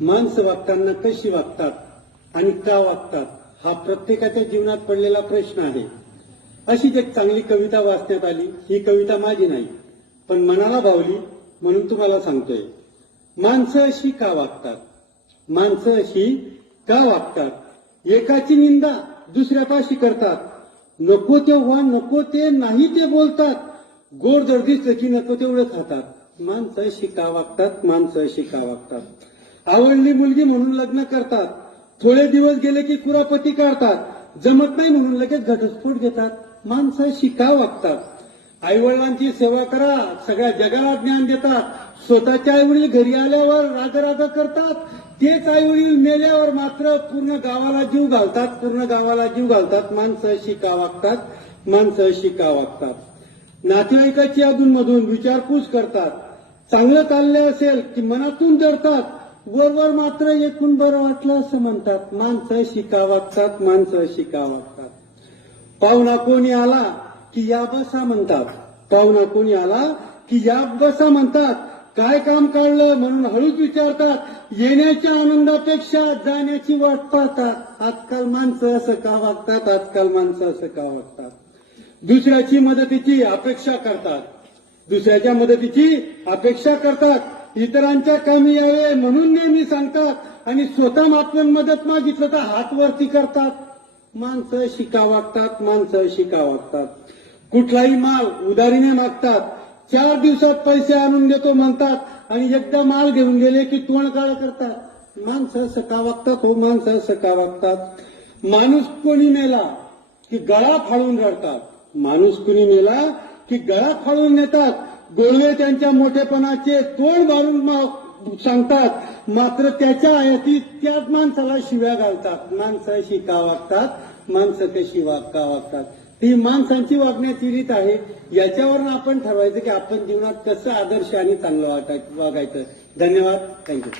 माणसं वागताना कशी वागतात आणि का वागतात हा प्रत्येकाच्या जीवनात पडलेला प्रश्न आहे. अशीच एक चांगली कविता वाचण्यात आली. ही कविता माझी नाही, पण मनाला भावली म्हणून तुम्हाला सांगतोय. माणसं अशी का वागतात, माणसं अशी का वागतात, एकाची निंदा दुसऱ्यापाशी करतात, नको तेव्हा नको ते नाही ते बोलतात, गोड जर दिसलं की नको तेवढं खातात. माणसं अशी का वागतात, माणसं अशी का वागतात. आवडली मुलगी म्हणून लग्न करतात, थोडे दिवस गेले की कुरापती काढतात, जमत नाही म्हणून लगेच घटस्फोट घेतात. माणसं अशी का वागतात. आई वडिलांची सेवा करा, सगळ्या जगाला ज्ञान देतात, स्वतःच्या आई वडील घरी आल्यावर राग करतात, तेच आई वडील मेल्यावर मात्र पूर्ण गावाला जीव घालतात, पूर्ण गावाला जीव घालतात. माणसं अशी का वागतात, माणसं अशी का वागतात. नातेवाईकाची अधूनमधून विचारपूस करतात, चांगलं चाललं असेल की मनातून जडतात, वरवर मात्र एकूण बरं वाटलं असं म्हणतात. माणसं अशी का वागतात, माणसं अशी का वागतात. पाहुणा कोणी आला की या बसा म्हणतात, पाहुणा कोणी आला की या बसा म्हणतात, काय काम काढलं म्हणून हळूच विचारतात, येण्याच्या आनंदापेक्षा जाण्याची वाट पाहतात. आजकाल माणसं असं का वागतात, आजकाल माणसं असं का वागतात. दुसऱ्याची मदतीची अपेक्षा करतात, दुसऱ्याच्या मदतीची अपेक्षा करतात, इतरांच्या कामी यावे म्हणून नेहमी सांगतात आणि स्वतः मात्र मदत मागितलं तर हात वरती करतात. माणसं अशी का वागतात, माणसं अशी का वागतात. कुठलाही माल उधारीने मागतात, 4 दिवसात पैसे आणून देतो म्हणतात आणि एकदा माल घेऊन गेले की तोंड काळं करतात. माणसं असं का वागतात हो, माणसं असं का वागतात. माणूस कोणी मेला की गळा फाडून रडतात, माणूस कुणी मेला की गळा फाडून नेतात, गोळवे त्यांच्या मोठेपणाचे तोंड मारून सांगतात, मात्र त्याच्या आयातीत त्याच माणसाला शिव्या घालतात. माणसं अशी का वागतात, माणसं कशी का वागतात. ही माणसांची वागण्याची रीत आहे. याच्यावरून आपण ठरवायचं की आपण जीवनात कसं आदर्श आणि चांगलं वागायचं. धन्यवाद. थँक्यू.